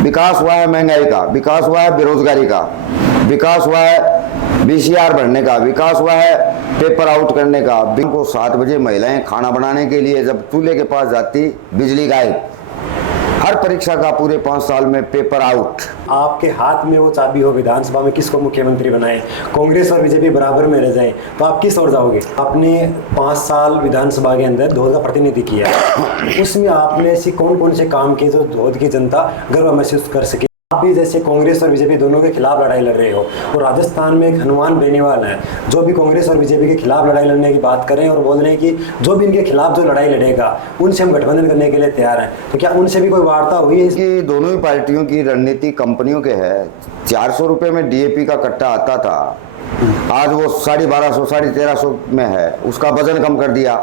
विकास हुआ है महंगाई का, विकास हुआ है बेरोजगारी का, विकास हुआ है बीसीआर बढ़ने का, विकास हुआ है पेपर आउट करने का। दिन को 7 बजे महिलाएं खाना बनाने के लिए जब चूल्हे के पास जाती, बिजली गायब। हर परीक्षा का पूरे 5 साल में पेपर आउट। आपके हाथ में वो चाबी हो विधानसभा में किसको मुख्यमंत्री बनाए, कांग्रेस और बीजेपी बराबर में रह जाए, तो आप किस ओर जाओगे? आपने 5 साल विधानसभा के अंदर धौध का प्रतिनिधि किया, उसमें आपने ऐसी कौन कौन से काम किए जो धौध की जनता गर्व महसूस कर सके? आप भी जैसे कांग्रेस और बीजेपी दोनों के खिलाफ लड़ाई लड़ रहे हो, और राजस्थान में एक हनुमान बेनीवाल है जो भी कांग्रेस और बीजेपी के खिलाफ लड़ाई लड़ने की बात करें और बोल रहे हैं कि जो भी इनके खिलाफ जो लड़ाई लड़ेगा उनसे हम गठबंधन करने के लिए तैयार हैं, तो क्या उनसे भी कोई वार्ता हुई है? इसकी दोनों ही पार्टियों की रणनीति कंपनियों के है। 400 रुपये में डीएपी का कट्टा आता था, आज वो 1250 1350 में है। उसका वजन कम कर दिया।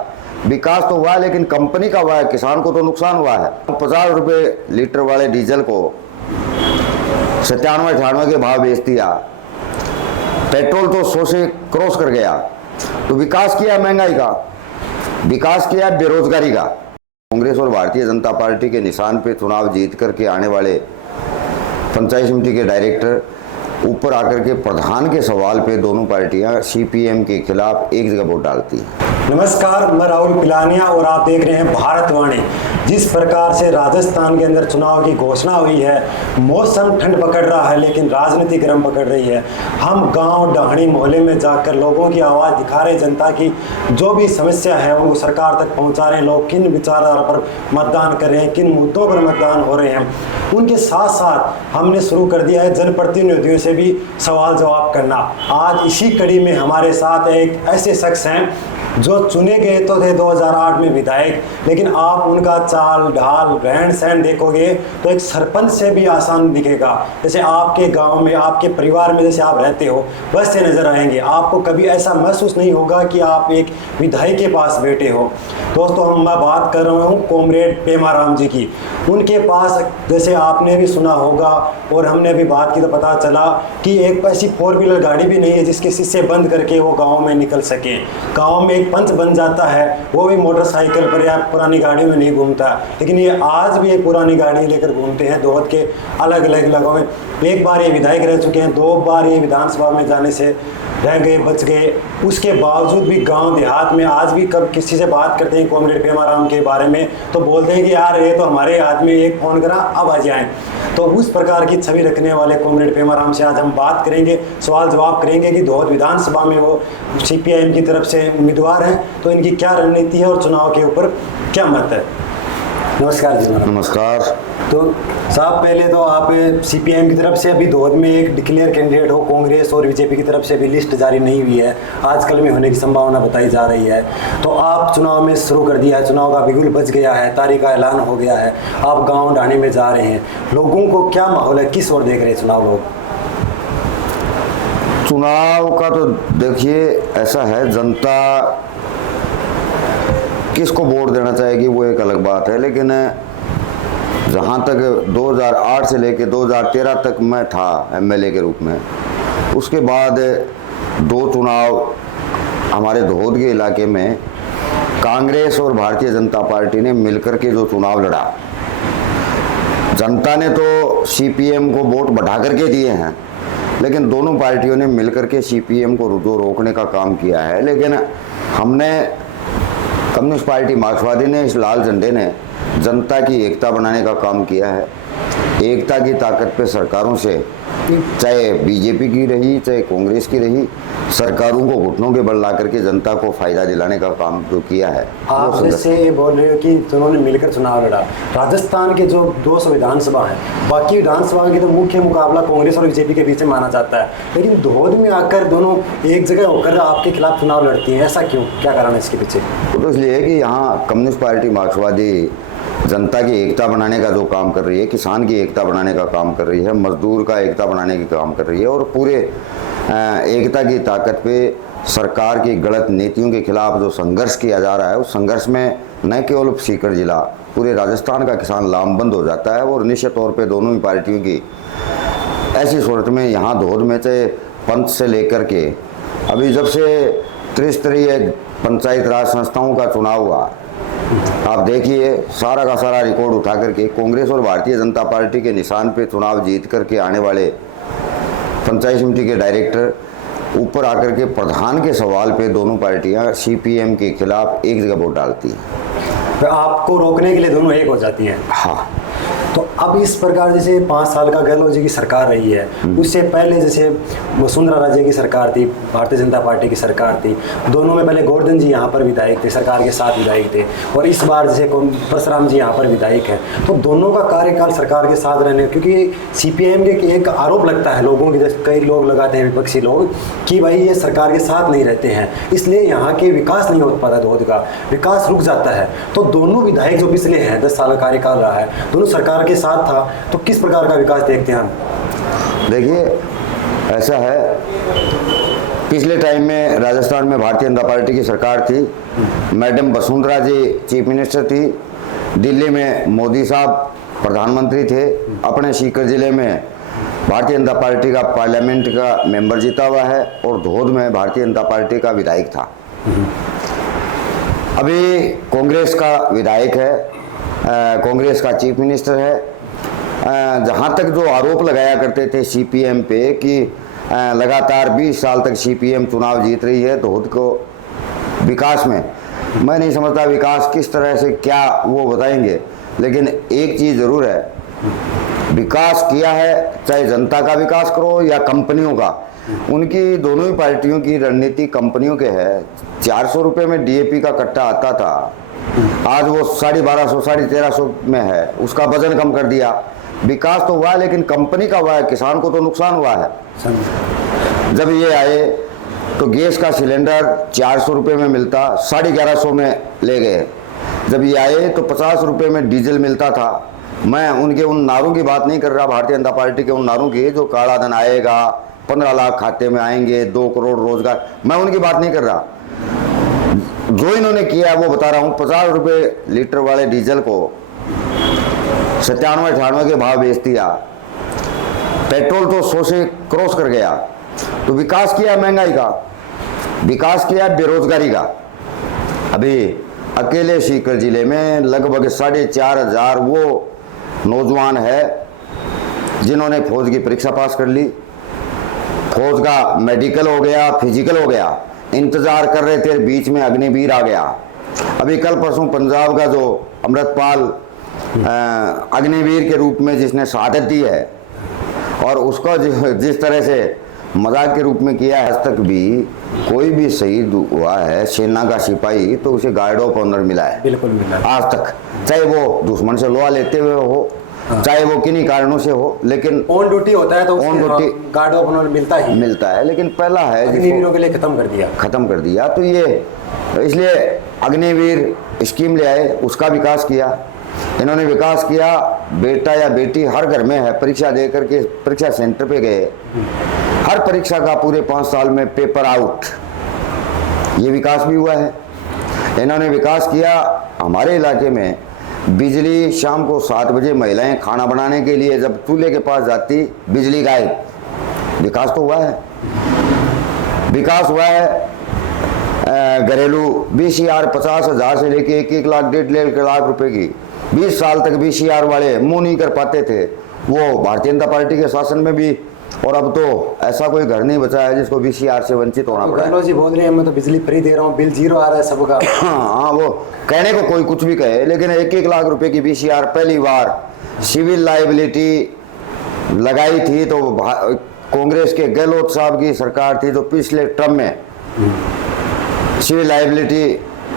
विकास तो हुआ लेकिन कंपनी का हुआ है, किसान को तो नुकसान हुआ है। 50 रुपये लीटर वाले डीजल को 97-98 के भाव बेच दिया। पेट्रोल तो 100 से क्रॉस कर गया। तो विकास किया महंगाई का, विकास किया बेरोजगारी का। कांग्रेस और भारतीय जनता पार्टी के निशान पे चुनाव जीत करके आने वाले पंचायत समिति के डायरेक्टर ऊपर आकर के प्रधान के सवाल पे दोनों पार्टियां सीपीएम के खिलाफ एक जगह वोट डालती हैं। नमस्कार, मैं राहुल पिलानिया और आप देख रहे हैं भारतवाणी। जिस प्रकार से राजस्थान के अंदर चुनाव की घोषणा हुई है, मौसम ठंड पकड़ रहा है लेकिन राजनीति गर्म पकड़ रही है। हम गांव डाहड़ी मोहल्ले में जाकर लोगों की आवाज़ दिखा रहे, जनता की जो भी समस्या है वो सरकार तक पहुंचा रहे हैं। लोग किन विचारधारा पर मतदान कर रहे हैं, किन मुद्दों पर मतदान हो रहे हैं, उनके साथ साथ हमने शुरू कर दिया है जनप्रतिनिधियों से भी सवाल जवाब करना। आज इसी कड़ी में हमारे साथ एक ऐसे शख्स हैं जो चुने गए तो थे 2008 में विधायक, लेकिन आप उनका चाल ढाल रहन सहन देखोगे तो एक सरपंच से भी आसान दिखेगा। जैसे आपके गांव में, आपके परिवार में जैसे आप रहते हो वैसे नजर आएंगे। आपको कभी ऐसा महसूस नहीं होगा कि आप एक विधायक के पास बैठे हो। दोस्तों, मैं बात कर रहा हूँ कॉमरेड पेमाराम जी की। उनके पास जैसे आपने भी सुना होगा और हमने भी बात की तो पता चला कि एक ऐसी 4 व्हीलर गाड़ी भी नहीं है जिसके शीशे बंद करके वो गाँव में निकल सके। गाँव में पंच बन जाता है, वो भी मोटरसाइकिल पर या पुरानी गाड़ियों में नहीं घूमता, लेकिन ये आज भी एक पुरानी गाड़ी लेकर घूमते हैं धौध के अलग अलग इलाकों में। एक बार ये विधायक रह चुके हैं, 2 बार ये विधानसभा में जाने से रह गए, बच गए। उसके बावजूद भी गांव देहात में आज भी कब किसी से बात करते हैं कॉमरेड पेमाराम के बारे में तो बोलते हैं कि यार ये तो हमारे हाथ में एक फ़ोन करा अब आ जाएं। तो उस प्रकार की छवि रखने वाले कॉमरेड पेमाराम से आज हम बात करेंगे, सवाल जवाब करेंगे कि धौध विधानसभा में वो सीपीआईएम की तरफ से उम्मीदवार हैं, तो इनकी क्या रणनीति है और चुनाव के ऊपर क्या मत है। नमस्कार जी। नमस्कार। तो साहब, पहले तो आप सीपीआईएम की तरफ से अभी धौध में एक डिक्लेयर कैंडिडेट हो, कांग्रेस और बीजेपी की तरफ से भी लिस्ट जारी नहीं हुई है, आजकल में होने की संभावना बताई जा रही है। तो आप चुनाव में शुरू कर दिया है, चुनाव का बिगुल बज गया है, तारीख का ऐलान हो गया है, आप गाँव ढाणी में जा रहे हैं, लोगों को क्या माहौल है, किस ओर देख रहे हैं चुनाव लोग? चुनाव का तो देखिए ऐसा है, जनता किसको वोट देना चाहेगी वो एक अलग बात है, लेकिन जहाँ तक 2008 से लेकर 2013 तक मैं था एमएलए के रूप में, उसके बाद 2 चुनाव हमारे धौध के इलाके में कांग्रेस और भारतीय जनता पार्टी ने मिलकर के जो चुनाव लड़ा, जनता ने तो सीपीएम को वोट बढ़ा करके दिए हैं, लेकिन दोनों पार्टियों ने मिलकर के सीपीएम को रोकने का काम किया है। लेकिन हमने, कम्युनिस्ट पार्टी मार्क्सवादी ने, इस लाल झंडे ने जनता की एकता बनाने का काम किया है। एकता की ताकत पे सरकारों से, चाहे बीजेपी की रही चाहे कांग्रेस की रही, सरकारों को घुटनों के बल ला करके जनता को फायदा दिलाने का काम जो किया है। आप जैसे ये बोल रहे हो कि उन्होंने मिलकर चुनाव लड़ा, राजस्थान के जो 200 विधानसभा हैं, बाकी विधानसभा की तो मुख्य मुकाबला कांग्रेस और बीजेपी के बीच में माना जाता है, लेकिन धौध में आकर दोनों एक जगह होकर आपके खिलाफ चुनाव लड़ती हैं, ऐसा क्यों, क्या कारण है इसके पीछे? तो इसलिए है कि यहाँ कम्युनिस्ट पार्टी मार्क्सवादी जनता की एकता बनाने का जो काम कर रही है, किसान की एकता बनाने का काम कर रही है, मजदूर का एकता बनाने का काम कर रही है, और पूरे एकता की ताकत पे सरकार की गलत नीतियों के खिलाफ जो संघर्ष किया जा रहा है, उस संघर्ष में न केवल सीकर जिला, पूरे राजस्थान का किसान लामबंद हो जाता है। और निश्चित तौर पे दोनों ही पार्टियों की ऐसी सूरत में यहाँ धौध में चाहे पंच से लेकर के अभी जब से त्रिस्तरीय पंचायत राज संस्थाओं का चुनाव हुआ, आप देखिए सारा का सारा रिकॉर्ड उठा करके कांग्रेस और भारतीय जनता पार्टी के निशान पे चुनाव जीत करके आने वाले पंचायत समिति के डायरेक्टर ऊपर आकर के प्रधान के सवाल पे दोनों पार्टियां सीपीएम के खिलाफ एक जगह वोट डालती हैं। तो आपको रोकने के लिए दोनों एक हो जाती हैं। हाँ, तो अब इस प्रकार जैसे 5 साल का गहलोत जी की सरकार रही है, उससे पहले जैसे वसुंधरा राजे की सरकार थी, भारतीय जनता पार्टी की सरकार थी, दोनों में पहले गोवर्धन जी यहाँ पर विधायक थे, सरकार के साथ विधायक थे, और इस बार जैसे परशुराम जी यहाँ पर विधायक है। तो दोनों का कार्यकाल सरकार के साथ रहने, क्योंकि सीपीएम के एक आरोप लगता है लोगों की, जैसे कई लोग लगाते हैं विपक्षी लोग कि भाई ये सरकार के साथ नहीं रहते हैं, इसलिए यहाँ के विकास नहीं हो पाता, धोध का विकास रुक जाता है। तो दोनों विधायक जो पिछले हैं 10 साल का कार्यकाल रहा है, दोनों सरकार के साथ था, तो किस प्रकार का विकास देखते हैं हम? देखिए ऐसा है, पिछले टाइम में राजस्थान में भारतीय जनता पार्टी की सरकार थी, मैडम वसुंधरा जी चीफ मिनिस्टर थी, दिल्ली में मोदी साहब प्रधानमंत्री थे, अपने सीकर जिले में भारतीय जनता पार्टी का पार्लियामेंट का मेंबर जीता हुआ है, और धोध में भारतीय जनता पार्टी का विधायक था। अभी कांग्रेस का विधायक है, कांग्रेस का चीफ मिनिस्टर है। जहाँ तक जो आरोप लगाया करते थे सीपीएम पे कि लगातार 20 साल तक सीपीएम चुनाव जीत रही है धोध को विकास में, मैं नहीं समझता विकास किस तरह से, क्या वो बताएंगे, लेकिन एक चीज़ ज़रूर है, विकास किया है, चाहे जनता का विकास करो या कंपनियों का। उनकी दोनों ही पार्टियों की रणनीति कंपनियों के है। 400 रुपये में डीएपी का कट्टा आता था, आज वो 1250 1350 में है, उसका वजन कम कर दिया। विकास तो हुआ है लेकिन कंपनी का हुआ है, किसान को तो नुकसान हुआ है। जब ये आए तो गैस का सिलेंडर 400 रुपये में मिलता, 1150 में ले गए। जब ये आए तो 50 रुपये में डीजल मिलता था। मैं उनके उन नारों की बात नहीं कर रहा, भारतीय जनता पार्टी के उन नारों की जो काला धन आएगा, 15 लाख खाते में आएंगे, 2 करोड़ रोजगार, मैं उनकी बात नहीं कर रहा। जो इन्होंने किया वो बता रहा हूँ। 50 रुपये लीटर वाले डीजल को 97-98 के भाव बेच दिया, पेट्रोल तो 100 से क्रॉस कर गया। तो विकास किया महंगाई का, विकास किया बेरोजगारी का। अभी अकेले सीकर जिले में लगभग 4500 वो नौजवान है जिन्होंने फौज की परीक्षा पास कर ली, फौज का मेडिकल हो गया, फिजिकल हो गया, इंतजार कर रहे थे, बीच में अग्निवीर आ गया। अभी कल परसों पंजाब का जो अमृतपाल अग्निवीर के रूप में जिसने शहादत दी है, और उसका जिस तरह से मजाक के रूप में किया है, आज तक भी कोई भी शहीद हुआ है सेना का सिपाही तो उसे गार्ड ऑफ ऑनर मिला है, बिल्कुल मिला आज तक, चाहे वो दुश्मन से लोहा लेते हुए हो, चाहे वो किन्हीं कारणों से हो, लेकिन ऑन ड्यूटी होता है तो on duty guard of honour मिलता है। लेकिन पहला है अग्निवीरों के लिए खत्म कर दिया। तो ये इसलिए अग्निवीर स्कीम ले आए, उसका विकास किया इन्होंने। विकास किया, बेटा या बेटी हर घर में है, परीक्षा दे करके परीक्षा सेंटर पे गए, हर परीक्षा का पूरे 5 साल में पेपर आउट, ये विकास भी हुआ है। इन्होंने विकास किया। हमारे इलाके में बिजली शाम को 7 बजे महिलाएं खाना बनाने के लिए जब चूल्हे के पास जाती, बिजली गायब। विकास तो हुआ है, विकास हुआ है। घरेलू VCR 50,000 से लेके 1-1 लाख 1.5 लाख रुपए की 20 साल तक VCR वाले मुंह नहीं कर पाते थे, वो भारतीय जनता पार्टी के शासन में भी। और अब तो ऐसा कोई घर नहीं बचा है जिसको VCR से वंचित होना पड़ा है। जी बोल रहे हैं मैं तो बिजली फ्री दे रहा हूँ, बिल 0 आ रहा है सबका। हाँ, वो कहने को कोई कुछ भी कहे, लेकिन 1-1 लाख रुपए की VCR पहली बार सिविल लाइबिलिटी लगाई थी तो कांग्रेस के गहलोत साहब की सरकार थी, तो पिछले टर्म में सिविल लाइबिलिटी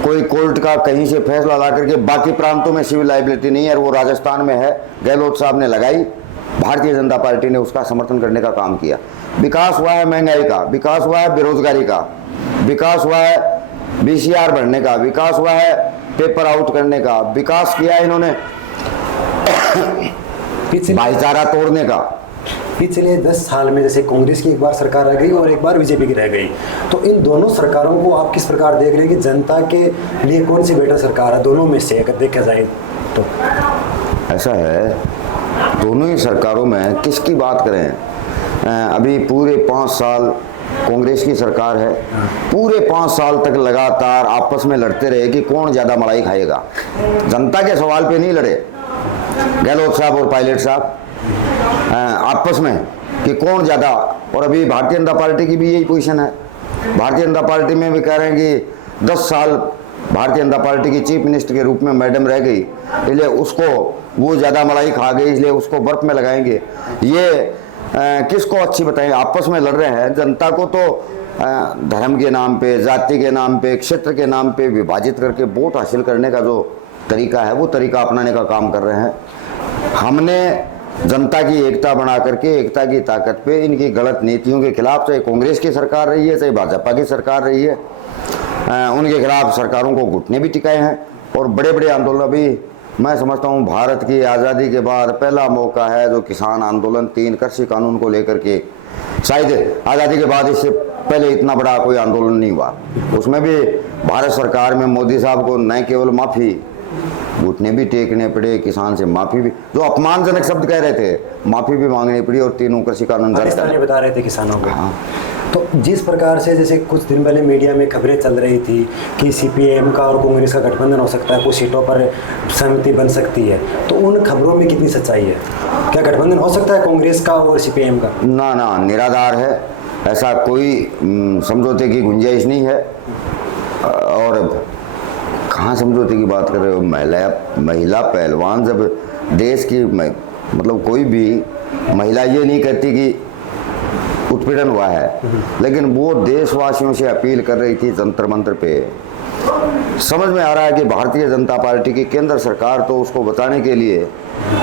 कोई कोर्ट का कहीं से फैसला ला करके, बाकी प्रांतों में सिविल लाइबिलिटी नहीं है, वो राजस्थान में है, गहलोत साहब ने लगाई, भारतीय जनता पार्टी ने उसका समर्थन करने का काम किया। विकास हुआ है महंगाई का, विकास हुआ है बेरोजगारी का, विकास हुआ है VCR भरने का, विकास हुआ है पेपर आउट करने का, विकास किया है इन्होंने भाईचारा तोड़ने का। पिछले 10 साल में जैसे कांग्रेस की एक बार सरकार रह गई और एक बार बीजेपी की रह गई, तो इन दोनों सरकारों को आप किस प्रकार देख रहे हैं कि जनता के लिए कौन सी बेटर सरकार है दोनों में से, अगर देखा जाए तो? ऐसा है, दोनों ही सरकारों में किसकी बात करें, अभी पूरे 5 साल कांग्रेस की सरकार है, पूरे 5 साल तक लगातार आपस में लड़ते रहे कि कौन ज्यादा मलाई खाएगा। जनता के सवाल पे नहीं लड़े गहलोत साहब और पायलट साहब आपस में कि कौन ज्यादा। और अभी भारतीय जनता पार्टी की भी यही पोजीशन है। भारतीय जनता पार्टी में भी कह रहे हैं कि 10 साल भारतीय जनता पार्टी की चीफ मिनिस्टर के रूप में मैडम रह गई, इसलिए उसको वो ज्यादा मलाई खा गई, इसलिए उसको बर्फ में लगाएंगे। ये किसको अच्छी बताएं? आपस में लड़ रहे हैं। जनता को तो धर्म के नाम पे, जाति के नाम पे, क्षेत्र के नाम पे विभाजित करके वोट हासिल करने का जो तरीका है वो तरीका अपनाने का काम कर रहे हैं। हमने जनता की एकता बना करके, एकता की ताकत पे इनकी गलत नीतियों के खिलाफ, चाहे कांग्रेस की सरकार रही है चाहे भाजपा की सरकार रही है, उनके खिलाफ सरकारों को घुटने भी टिकाए हैं। और बड़े बड़े आंदोलन, अभी मैं समझता हूँ भारत की आज़ादी के बाद पहला मौका है जो किसान आंदोलन 3 कृषि कानून को लेकर के, शायद आज़ादी के बाद इससे पहले इतना बड़ा कोई आंदोलन नहीं हुआ। उसमें भी भारत सरकार में मोदी साहब को न केवल माफ़ी, घुटने भी टेकने पड़े, किसान से माफ़ी भी, जो अपमानजनक शब्द कह रहे थे, माफ़ी भी मांगनी पड़ी और 3 कृषि कानून बता रहे थे किसानों को। हाँ। तो जिस प्रकार से जैसे कुछ दिन पहले मीडिया में खबरें चल रही थी कि सीपीएम का और कांग्रेस का गठबंधन हो सकता है, कुछ सीटों पर सहमति बन सकती है, तो उन खबरों में कितनी सच्चाई है? क्या गठबंधन हो सकता है कांग्रेस का और सीपीएम का? ना, निराधार है, ऐसा कोई समझौते की गुंजाइश नहीं है। और कहाँ समझौते की बात कर रहे हो? महिला पहलवान, जब देश की मतलब कोई भी महिला ये नहीं कहती कि उत्पीड़न हुआ है, लेकिन वो देशवासियों से अपील कर रही थी जंतर मंतर पे। समझ में आ रहा है कि भारतीय जनता पार्टी की केंद्र सरकार तो उसको बताने के लिए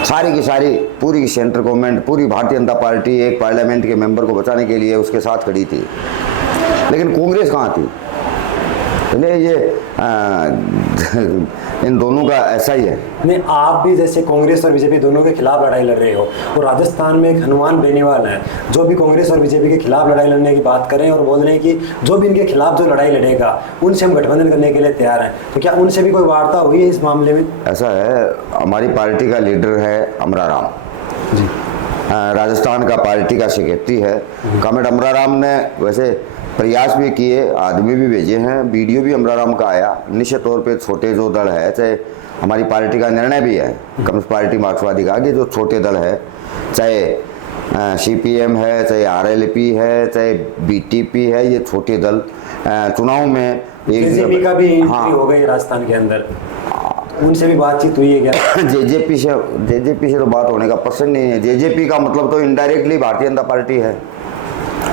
सारी की सारी पूरी सेंट्रल गवर्नमेंट, पूरी भारतीय जनता पार्टी एक पार्लियामेंट के मेंबर को बचाने के लिए उसके साथ खड़ी थी, लेकिन कांग्रेस कहाँ थी? इसलिए ये इन दोनों का ऐसा ही है। नहीं, आप भी जैसे कांग्रेस और बीजेपी दोनों के खिलाफ लड़ाई लड़ रहे हो, और राजस्थान में एक हनुमान बेनीवाल है जो भी कांग्रेस और बीजेपी के खिलाफ लड़ाई लड़ने की बात करें और बोल रहे हैं कि जो भी इनके खिलाफ जो लड़ाई लड़ेगा उनसे हम गठबंधन करने के लिए तैयार हैं। तो क्या उनसे भी कोई वार्ता हुई है इस मामले में? ऐसा है, हमारी पार्टी का लीडर है अमराराम जी, राजस्थान का पार्टी का सेक्रेटरी है। कॉमरेड अमराराम ने वैसे प्रयास भी किए, आदमी भी भेजे हैं, वीडियो भी अमराराम का आया। निश्चित तौर पे छोटे जो दल है, चाहे हमारी पार्टी का निर्णय भी है, कम्युनिस्ट पार्टी मार्क्सवादी का, कि जो छोटे दल है, चाहे सीपीएम है, चाहे आरएलपी है, चाहे बीटीपी है, ये छोटे दल चुनाव में जेजेपी का भी एंट्री हो गई राजस्थान के अंदर, उनसे भी बातचीत हुई है क्या? जेजेपी से तो बात होने का प्रश्न नहीं है। जेजेपी का मतलब तो इनडायरेक्टली भारतीय जनता पार्टी है।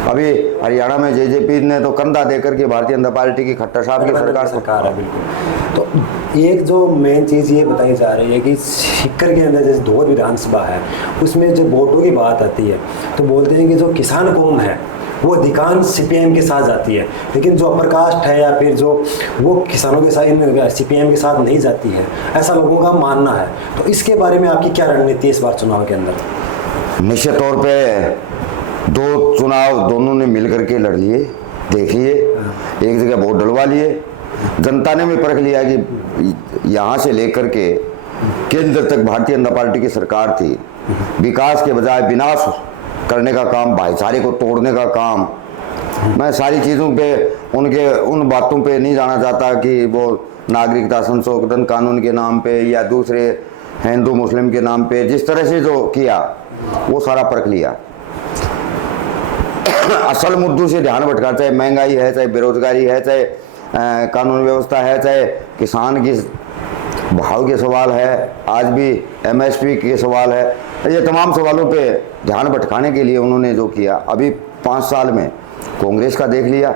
अभी हरियाणा में जेजेपी ने तो कंधा देकर के भारतीय जनता पार्टी की खट्टर साहब की सरकार है। बिल्कुल। तो एक जो मेन चीज़ ये बताई जा रही है कि सीकर के अंदर जैसे धोद विधानसभा है, उसमें जो वोटों की बात आती है तो बोलते हैं कि जो किसान कौम है वो अधिकांश सीपीएम के साथ जाती है, लेकिन जो अपर कास्ट है या फिर जो वो किसानों के साथ सीपीएम के साथ नहीं जाती है, ऐसा लोगों का मानना है। तो इसके बारे में आपकी क्या रणनीति है इस बार चुनाव के अंदर? निश्चित तौर पे 2 चुनाव दोनों ने मिल करके लड़ लिए, देख लिए, एक जगह वोट डलवा लिए। जनता ने भी परख लिया कि यहाँ से लेकर के केंद्र तक भारतीय जनता पार्टी की सरकार थी। विकास के बजाय विनाश करने का काम, भाईचारे को तोड़ने का काम। मैं सारी चीज़ों पे उन बातों पे नहीं जाना चाहता कि वो नागरिकता संशोधन कानून के नाम पे या दूसरे हिंदू मुस्लिम के नाम पे जिस तरह से जो किया वो सारा परख लिया। असल मुद्दों से ध्यान भटका, चाहे महंगाई है, चाहे बेरोजगारी है, चाहे कानून व्यवस्था है, चाहे किसान की भाव के सवाल है, आज भी एमएसपी के सवाल है, ये तमाम सवालों पे ध्यान भटकाने के लिए उन्होंने जो किया। अभी 5 साल में कांग्रेस का देख लिया,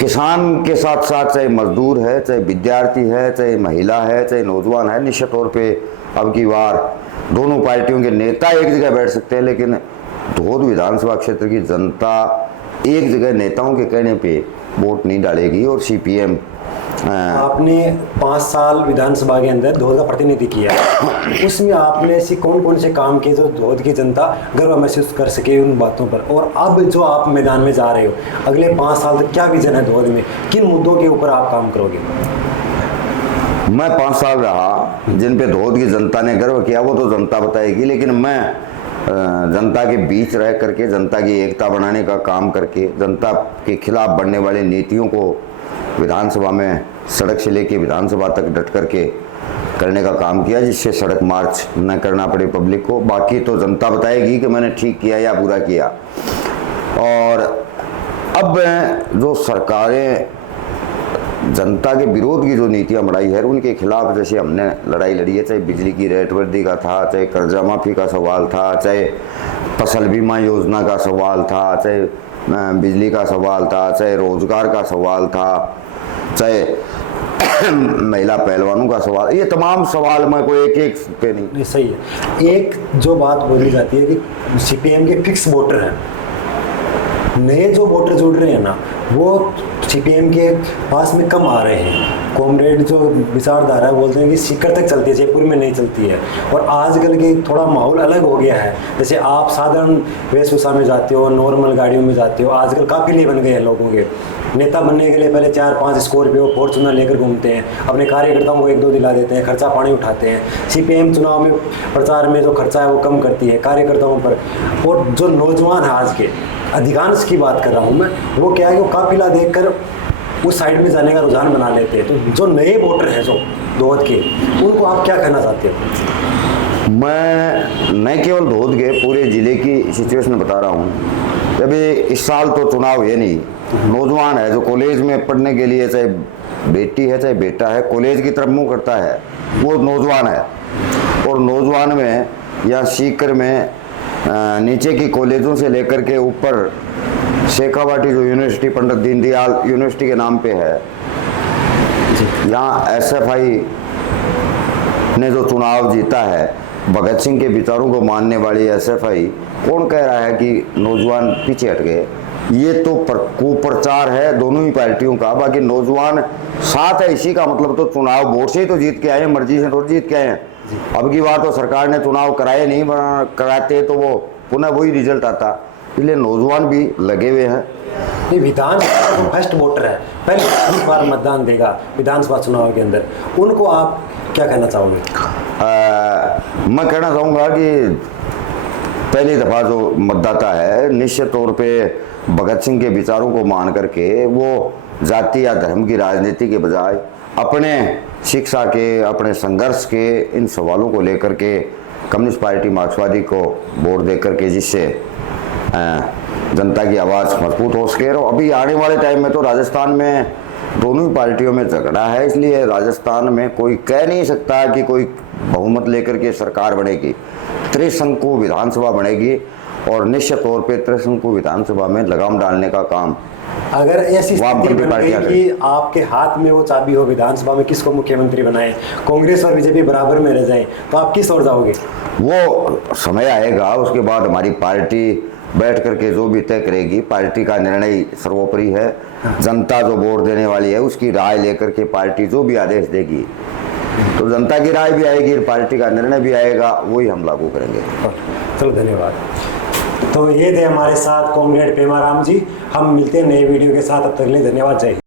किसान के साथ साथ चाहे मजदूर है, चाहे विद्यार्थी है, चाहे महिला है, चाहे नौजवान है, निश्चित तौर पे अब की बार दोनों पार्टियों के नेता एक जगह बैठ सकते हैं, लेकिन धोद विधानसभा क्षेत्र की जनता एक जगह नेताओं के कहने पे वोट नहीं डालेगी। और सीपीएम, आपने 5 साल विधानसभा के अंदर धोद का प्रतिनिधि किया, उसमें आपने ऐसी कौन कौन से काम किए जो धोद की जनता गर्व महसूस कर सके उन बातों पर? और अब जो आप मैदान में जा रहे हो, अगले 5 साल तक क्या विजन है धोद में, किन मुद्दों के ऊपर आप काम करोगे? मैं 5 साल रहा, जिन पे धोद की जनता ने गर्व किया वो तो जनता बताएगी, लेकिन मैं जनता के बीच रह करके जनता की एकता बनाने का काम करके जनता के खिलाफ बढ़ने वाली नीतियों को विधानसभा में सड़क से लेके विधानसभा तक डट करके करने का काम किया, जिससे सड़क मार्च न करना पड़े पब्लिक को। बाकी तो जनता बताएगी कि मैंने ठीक किया या बुरा किया। और अब जो सरकारें जनता के विरोध की जो नीतियां बढ़ाई है उनके खिलाफ, जैसे हमने लड़ाई लड़ी है, चाहे बिजली की रेट वृद्धि का था, चाहे कर्जा माफी का सवाल था, चाहे फसल बीमा योजना का सवाल था, चाहे बिजली का सवाल था, चाहे रोजगार का सवाल था, चाहे महिला पहलवानों का सवाल, ये तमाम सवाल मैं कोई एक एक पे नहीं। सही है। एक जो बात बोली जाती है कि सीपीएम के फिक्स वोटर हैं, नए जो वोटर जुड़ रहे हैं ना, वो सीपीएम के पास में कम आ रहे हैं। कॉमरेड जो विचारधारा है बोलते हैं कि सीकर तक चलती है, जयपुर में नहीं चलती है। और आजकल के थोड़ा माहौल अलग हो गया है। जैसे आप साधारण वेशभूषा में जाते हो, नॉर्मल गाड़ियों में जाते हो, आजकल काफिले बन गए हैं लोगों के। नेता बनने के लिए पहले 4-5 स्कॉर्पियो फॉर्च्यूनर लेकर घूमते हैं, अपने कार्यकर्ताओं को 1-2 दिला देते हैं, खर्चा पानी उठाते हैं। सीपीएम चुनाव में प्रचार में जो खर्चा है वो कम करती है कार्यकर्ताओं पर। और जो नौजवान है आज के, अधिकांश की बात कर रहा हूँ मैं, वो क्या है कि वो काफिला देखकर उस साइड में जाने का रुझान बना लेते हैं। तो जो नए वोटर हैं जो दोहद के, उनको आप क्या कहना चाहते हो? मैं न केवल धोद के पूरे जिले की सिचुएशन बता रहा हूँ। अभी इस साल तो चुनाव है नहीं, नौजवान है जो कॉलेज में पढ़ने के लिए, चाहे बेटी है चाहे बेटा है, कॉलेज की तरफ मुंह करता है, वो नौजवान है। और नौजवान में या सीकर में नीचे की कॉलेजों से लेकर के ऊपर शेखावाटी जो यूनिवर्सिटी पंडित दीनदयाल यूनिवर्सिटी के नाम पे है, यहाँ एसएफआई ने जो चुनाव जीता है, भगत सिंह के विचारों को मानने वाली एसएफआई, कौन कह रहा है कि नौजवान पीछे हट गए? ये तो कुप्रचार है दोनों ही पार्टियों का। बाकी नौजवान साथ है, इसी का मतलब तो चुनाव वोट से ही तो जीत के आए हैं, मर्जी से थोड़ी जीत के आए हैं। अब की बात तो सरकार ने चुनाव कराए नहीं, कराते तो वो पुनः वही रिजल्ट आता। इसलिए नौजवान भी लगे हुए हैं। ये विधानसभा जो फर्स्ट वोटर है, पहले इस बार मतदान देगा विधानसभा चुनाव के अंदर, उनको आप क्या कहना चाहोगे? मैं कहना चाहूँगा कि पहली दफ़ा जो मतदाता है, निश्चित तौर पे भगत सिंह के विचारों को मान करके वो जाति या धर्म की राजनीति के बजाय अपने शिक्षा के, अपने संघर्ष के इन सवालों को लेकर के कम्युनिस्ट पार्टी मार्क्सवादी को वोट दे करके, जिससे जनता की आवाज़ मजबूत हो सके। और अभी आने वाले टाइम में तो राजस्थान में दोनों ही पार्टियों में झगड़ा है, इसलिए राजस्थान में कोई कह नहीं सकता कि कोई बहुमत लेकर के सरकार बनेगी। त्रिशंकु विधानसभा बनेगी और निश्चित तौर पे त्रिशंकु विधानसभा में लगाम डालने का काम, अगर ऐसी स्थिति बन गई कि आपके हाथ में वो चाबी हो विधानसभा में किसको मुख्यमंत्री बनाए, कांग्रेस और बीजेपी बराबर में रह जाए, तो आप किस ओर जाओगे? वो समय आएगा, उसके बाद हमारी पार्टी बैठ करके जो भी तय करेगी। पार्टी का निर्णय सर्वोपरि है। जनता जो वोट देने वाली है उसकी राय लेकर के पार्टी जो भी आदेश देगी, तो जनता की राय भी आएगी, पार्टी का निर्णय भी आएगा, वही हम लागू करेंगे। चलो, धन्यवाद। तो ये थे हमारे साथ कॉमरेड पेमाराम जी। हम मिलते हैं नए वीडियो के साथ, अब तक के लिए धन्यवाद, जय हिंद।